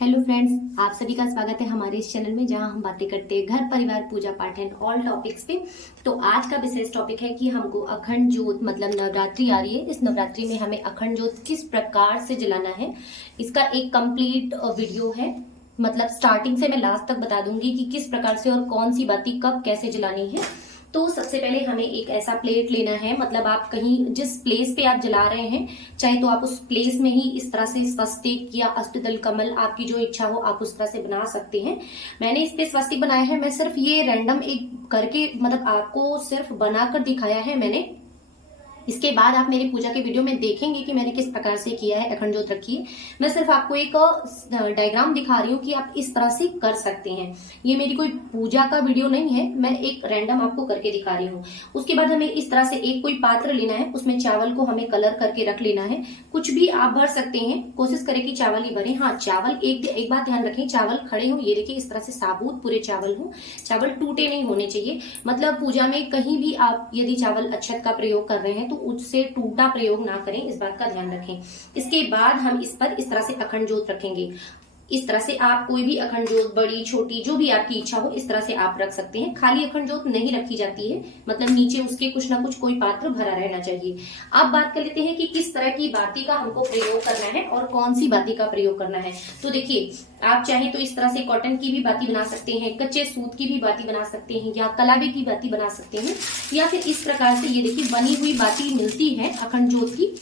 Hello friends, आप सभी का स्वागत है हमारे इस चैनल में जहां हम बातें करते हैं घर परिवार पूजा पाठ एंड ऑल टॉपिक्स पे। तो आज का विशेष टॉपिक है कि हमको अखंड ज्योत मतलब नवरात्रि आ रही है। इस नवरात्रि में हमें अखंड ज्योत किस प्रकार से जलाना है, इसका एक कंप्लीट वीडियो है। मतलब स्टार्टिंग से मैं लास्ट तक बता दूंगी कि किस प्रकार से और कौन सी बाती कब कैसे जलानी है। तो सबसे पहले हमें एक ऐसा प्लेट लेना है, मतलब आप कहीं जिस प्लेस पे आप जला रहे हैं चाहे तो आप उस प्लेस में ही इस तरह से स्वस्तिक या अष्टदल कमल, आपकी जो इच्छा हो आप उस तरह से बना सकते हैं। मैंने इस पे स्वस्तिक बनाया है। मैं सिर्फ ये रैंडम एक करके मतलब आपको सिर्फ बनाकर दिखाया है मैंने। इसके बाद आप मेरी पूजा के वीडियो में देखेंगे कि मैंने किस प्रकार से किया है, अखंड ज्योत रखी है। मैं सिर्फ आपको एक डायग्राम दिखा रही हूँ कि आप इस तरह से कर सकते हैं। ये मेरी कोई पूजा का वीडियो नहीं है, मैं एक रैंडम आपको करके दिखा रही हूँ। उसके बाद हमें इस तरह से एक कोई पात्र लेना है, उसमें चावल को हमें कलर करके रख लेना है। कुछ भी आप भर सकते हैं, कोशिश करें कि चावल ही भरें। हाँ, चावल एक बात ध्यान रखें, चावल खड़े हो, ये देखिए इस तरह से साबुत पूरे चावल हो, चावल टूटे नहीं होने चाहिए। मतलब पूजा में कहीं भी आप यदि चावल अक्षत का प्रयोग कर रहे हैं तो उससे टूटा प्रयोग ना करें, इस बात का ध्यान रखें। इसके बाद हम इस पर इस तरह से अखंड ज्योत रखेंगे। इस तरह से आप कोई भी अखंड ज्योत, बड़ी छोटी जो भी आपकी इच्छा हो, इस तरह से आप रख सकते हैं। खाली अखंड ज्योत नहीं रखी जाती है, मतलब नीचे उसके कुछ ना कुछ कोई पात्र भरा रहना चाहिए। अब बात कर लेते हैं कि किस तरह की बाती का हमको प्रयोग करना है और कौन सी बाती का प्रयोग करना है। तो देखिए, आप चाहे तो इस तरह से कॉटन की भी बाती बना सकते हैं, कच्चे सूत की भी बाती बना सकते हैं, या कलावे की बाती बना सकते हैं, या फिर इस प्रकार से ये देखिए बनी हुई बाती मिलती है अखंड ज्योत की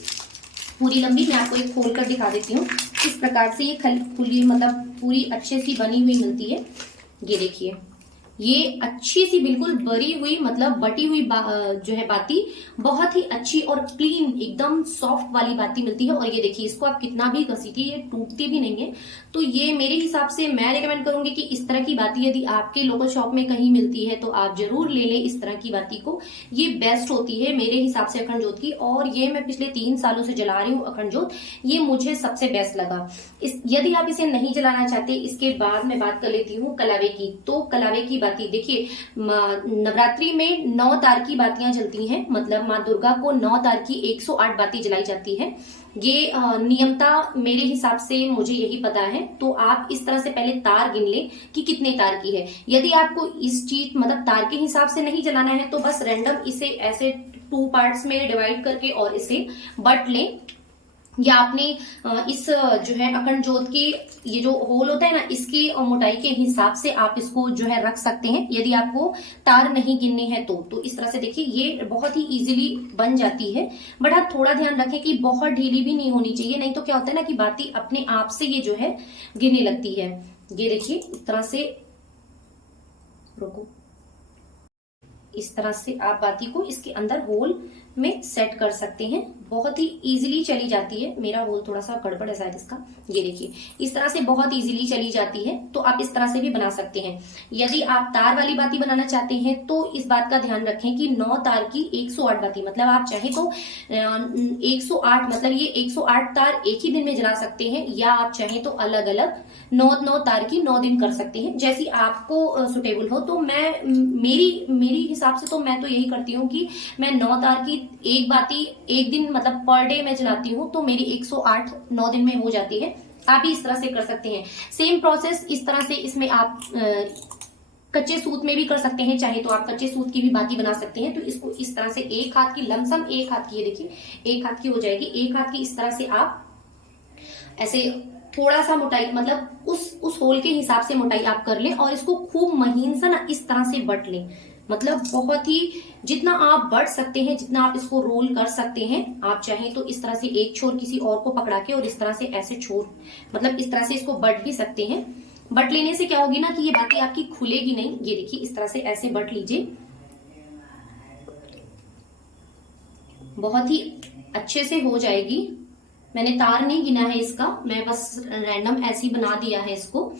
पूरी लंबी। मैं आपको एक खोल कर दिखा देती हूँ। इस प्रकार से ये खुली मतलब पूरी अच्छे सी बनी हुई मिलती है। ये देखिए, ये अच्छी सी बिल्कुल बरी हुई मतलब बटी हुई जो है बाती बहुत ही अच्छी और क्लीन एकदम सॉफ्ट वाली बाती मिलती है। और ये देखिए, इसको आप कितना भी घसीटिए ये टूटती भी नहीं है। तो ये मेरे हिसाब से मैं रेकमेंड करूंगी कि इस तरह की बाती यदि आपके लोकल शॉप में कहीं मिलती है तो आप जरूर ले लें इस तरह की बाती को। ये बेस्ट होती है मेरे हिसाब से अखंड ज्योत की, और ये मैं पिछले 3 सालों से जला रही हूँ अखंड ज्योत। ये मुझे सबसे बेस्ट लगा। यदि आप इसे नहीं जलाना चाहते, इसके बाद मैं बात कर लेती हूँ कलावे की। तो कलावे की बाती देखिए, नवरात्रि में 9 तार की बातियां जलती हैं, मतलब माँ दुर्गा को 9 तार की 108 बाती जलाई जाती है। ये नियमता मेरे हिसाब से मुझे यही पता है। तो आप इस तरह से पहले तार गिन लें कि कितने तार की है। यदि आपको इस चीज मतलब तार के हिसाब से नहीं जलाना है तो बस रैंडम इसे ऐसे 2 पार्ट्स में डिवाइड करके और इसे बट लें, या आपने इस जो है अखंड ज्योत की ये जो होल होता है ना, इसकी मोटाई के हिसाब से आप इसको जो है रख सकते हैं। यदि आपको तार नहीं गिननी है तो इस तरह से देखिए ये बहुत ही इजीली बन जाती है। बट आप थोड़ा ध्यान रखें कि बहुत ढीली भी नहीं होनी चाहिए, नहीं तो क्या होता है ना कि बाती अपने आप से ये जो है गिरने लगती है। ये देखिए इस तरह से, रुको, इस तरह से आप बाती को इसके अंदर होल में सेट कर सकते हैं। बहुत ही इजीली चली जाती है। मेरा होल थोड़ा सा गड़बड़ है शायद इसका। ये देखिए इस तरह से बहुत इजीली चली जाती है। तो आप इस तरह से भी बना सकते हैं। यदि आप तार वाली बाती बनाना चाहते हैं तो इस बात का ध्यान रखें कि 9 तार की 108 बाती, मतलब आप चाहे तो 108 मतलब ये 108 तार एक ही दिन में जला सकते हैं, या आप चाहे तो अलग अलग 9 तार की 9 दिन कर सकते हैं, जैसी आपको सुटेबल हो। तो मैं मेरी हिसाब से तो मैं तो यही करती हूँ कि मैं 9 तार की एक बाती एक दिन मतलब पर डे में जलाती हूँ, तो मेरी 108 9 दिन में हो जाती है। आप भी इस तरह से कर सकते हैं। सेम प्रोसेस इस तरह से इसमें आप कच्चे सूत में भी कर सकते हैं, चाहे तो आप कच्चे सूत की भी बाती बना सकते हैं। तो इसको इस तरह से एक हाथ की लमसम, एक हाथ की, ये देखिए एक हाथ की हो जाएगी। एक हाथ की इस तरह से आप ऐसे थोड़ा सा मोटाई मतलब उस होल के हिसाब से मोटाई आप कर लें, और इसको खूब महीन सा ना इस तरह से बट लें। मतलब बहुत ही जितना आप बढ़ सकते हैं, जितना आप इसको रोल कर सकते हैं। आप चाहें तो इस तरह से एक छोर किसी और को पकड़ा के और इस तरह से ऐसे छोर मतलब इस तरह से इसको बट भी सकते हैं। बट लेने से क्या होगी ना कि ये बातें आपकी खुलेगी नहीं। ये देखिए इस तरह से ऐसे बट लीजिए, बहुत ही अच्छे से हो जाएगी। मैंने तार नहीं गिना है इसका, मैं बस रैंडम ऐसे ही बना दिया है इसको।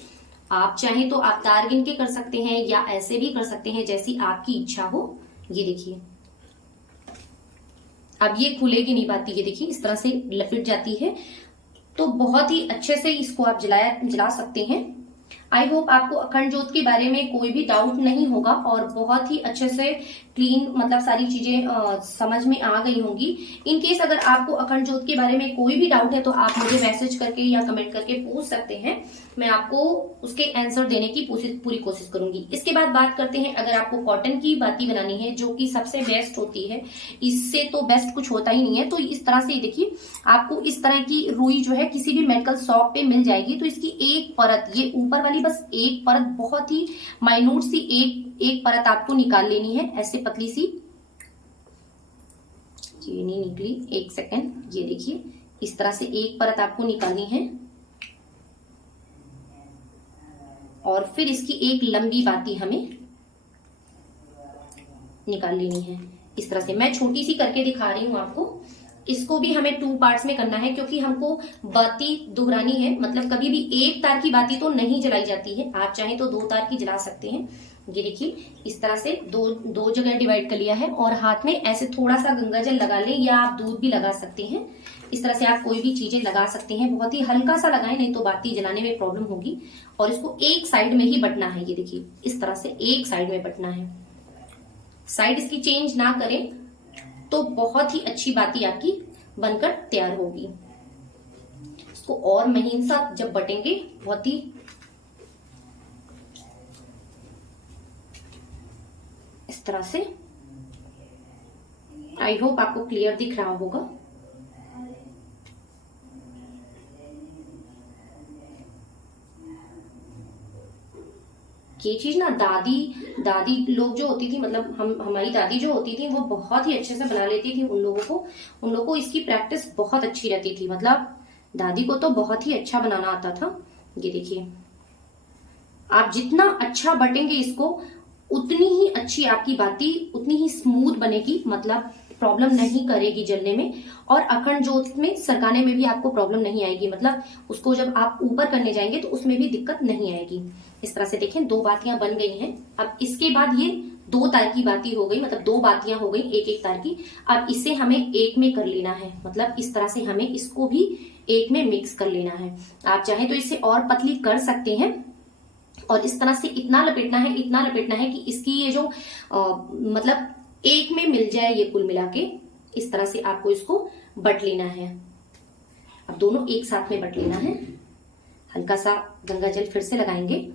आप चाहें तो आप तार गिन के कर सकते हैं या ऐसे भी कर सकते हैं, जैसी आपकी इच्छा हो। ये देखिए अब ये खुलेगी नहीं बाती, ये देखिए इस तरह से लपेट जाती है। तो बहुत ही अच्छे से इसको आप जला सकते हैं। आई होप आपको अखंड ज्योत के बारे में कोई भी डाउट नहीं होगा और बहुत ही अच्छे से क्लीन मतलब सारी चीजें समझ में आ गई होंगी। इन केस अगर आपको अखंड ज्योत के बारे में कोई भी डाउट है तो आप मुझे मैसेज करके या कमेंट करके पूछ सकते हैं, मैं आपको उसके आंसर देने की पूरी कोशिश करूंगी। इसके बाद बात करते हैं, अगर आपको कॉटन की बाती बनानी है जो कि सबसे बेस्ट होती है, इससे तो बेस्ट कुछ होता ही नहीं है, तो इस तरह से देखिए आपको इस तरह की रुई जो है किसी भी मेडिकल शॉप पे मिल जाएगी। तो इसकी एक परत, ये ऊपर वाली बस एक परत, बहुत ही माइन्यूट सी एक परत आपको निकाल लेनी है, ऐसे पतली सी। ये नहीं निकली, एक सेकेंड, ये देखिए इस तरह से एक परत आपको निकालनी है और फिर इसकी एक लंबी बाती हमें निकाल लेनी है इस तरह से। मैं छोटी सी करके दिखा रही हूं आपको। इसको भी हमें 2 पार्ट्स में करना है क्योंकि हमको बाती दोहरानी है, मतलब कभी भी एक तार की बाती तो नहीं जलाई जाती है, आप चाहें तो 2 तार की जला सकते हैं। ये देखिए इस तरह से दो जगह डिवाइड कर लिया है और हाथ में ऐसे थोड़ा सा गंगा जल लगा लें या आप दूध भी लगा सकते हैं। इस तरह से आप कोई भी चीजें लगा सकते हैं, बहुत ही हल्का सा लगाएं, नहीं तो बाती जलाने में प्रॉब्लम होगी। और इसको एक साइड में ही बटना है, ये देखिए इस तरह से एक साइड में बटना है, साइड इसकी चेंज ना करें तो बहुत ही अच्छी बाती आपकी बनकर तैयार होगी। इसको और महीन सा जब बटेंगे, बहुत ही इस तरह से, आई होप आपको क्लियर दिख रहा होगा। ये चीज ना दादी लोग जो होती थी, मतलब हमारी दादी जो होती थी वो बहुत ही अच्छे से बना लेती थी। उन लोगों को इसकी प्रैक्टिस बहुत अच्छी रहती थी, मतलब दादी को तो बहुत ही अच्छा बनाना आता था। ये देखिए आप जितना अच्छा बटेंगे इसको उतनी ही अच्छी आपकी बाती, उतनी ही स्मूथ बनेगी, मतलब प्रॉब्लम नहीं करेगी जलने में, और अखंड ज्योत में सरकाने में भी आपको प्रॉब्लम नहीं आएगी, मतलब उसको जब आप ऊपर करने जाएंगे तो उसमें भी दिक्कत नहीं आएगी। इस तरह से देखें 2 बातियां बन गई हैं। अब इसके बाद ये 2 तार की बाती हो गई, मतलब 2 बातियां हो गई एक तार की। अब इसे हमें एक में कर लेना है, मतलब इस तरह से हमें इसको भी एक में मिक्स कर लेना है। आप चाहें तो इसे और पतली कर सकते हैं और इस तरह से इतना लपेटना है कि इसकी ये जो मतलब एक में मिल जाए, ये कुल मिला के इस तरह से आपको इसको बट लेना है। अब दोनों एक साथ में बट लेना है। हल्का सा गंगा जल फिर से लगाएंगे।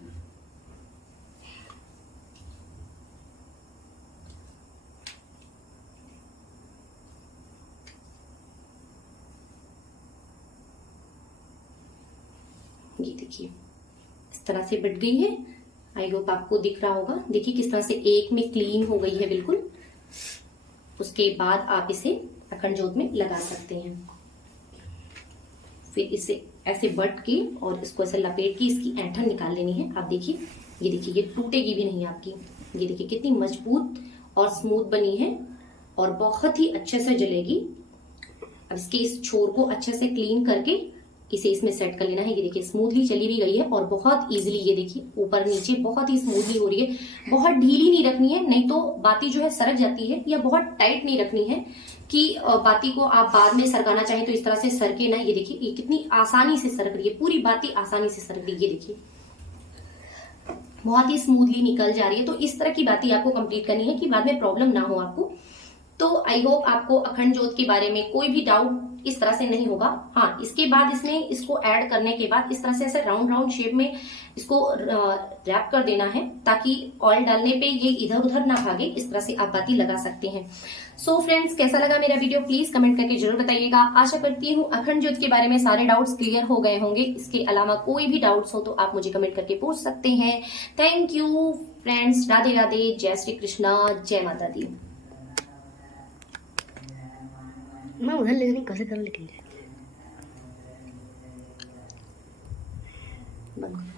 ये देखिए इस तरह से बट गई है, आई होप आपको दिख रहा होगा। देखिए किस तरह से एक में क्लीन हो गई है बिल्कुल। उसके बाद आप इसे अखंड ज्योत में लगा सकते हैं। फिर इसे ऐसे बट के और इसको ऐसे लपेट के इसकी ऐंठन निकाल लेनी है। आप देखिए, ये देखिए, ये टूटेगी भी नहीं आपकी। ये देखिए कितनी मजबूत और स्मूथ बनी है और बहुत ही अच्छे से जलेगी। अब इसके इस छोर को अच्छे से क्लीन करके इसे इसमें सेट कर लेना है। ये देखिए स्मूथली चली भी गई है और बहुत इजीली, ये देखिए ऊपर नीचे बहुत ही स्मूथली हो रही है। बहुत ढीली नहीं रखनी है, नहीं तो बाती जो है सरक जाती है, या बहुत टाइट नहीं रखनी है कि बाती को आप बाद में सरकाना चाहें तो इस तरह से सरके ना। ये देखिए ये कितनी आसानी से सरक रही है, पूरी बाती आसानी से सरक रही है। ये देखिए बहुत ही स्मूथली निकल जा रही है। तो इस तरह की बाती आपको कंप्लीट करनी है कि बाद में प्रॉब्लम ना हो आपको। तो आई होप आपको अखंड ज्योत के बारे में कोई भी डाउट इस तरह से नहीं होगा। हाँ, इसके बाद इसको ऐड करने के बाद इस तरह से ऐसे राउंड शेप में इसको रैप कर देना है ताकि ऑयल डालने पे ये इधर उधर ना भागे। इस तरह से आप बाती लगा सकते हैं। सो फ्रेंड्स, कैसा लगा मेरा वीडियो प्लीज कमेंट करके जरूर बताइएगा। आशा करती हूँ अखंड ज्योत के बारे में सारे डाउट्स क्लियर हो गए होंगे। इसके अलावा कोई भी डाउट्स हो तो आप मुझे कमेंट करके पूछ सकते हैं। Thank you friends, Radhe Radhe, जय श्री कृष्णा, जय माता दी। मैं उधर लेने कैसे कर लेकिन बंद।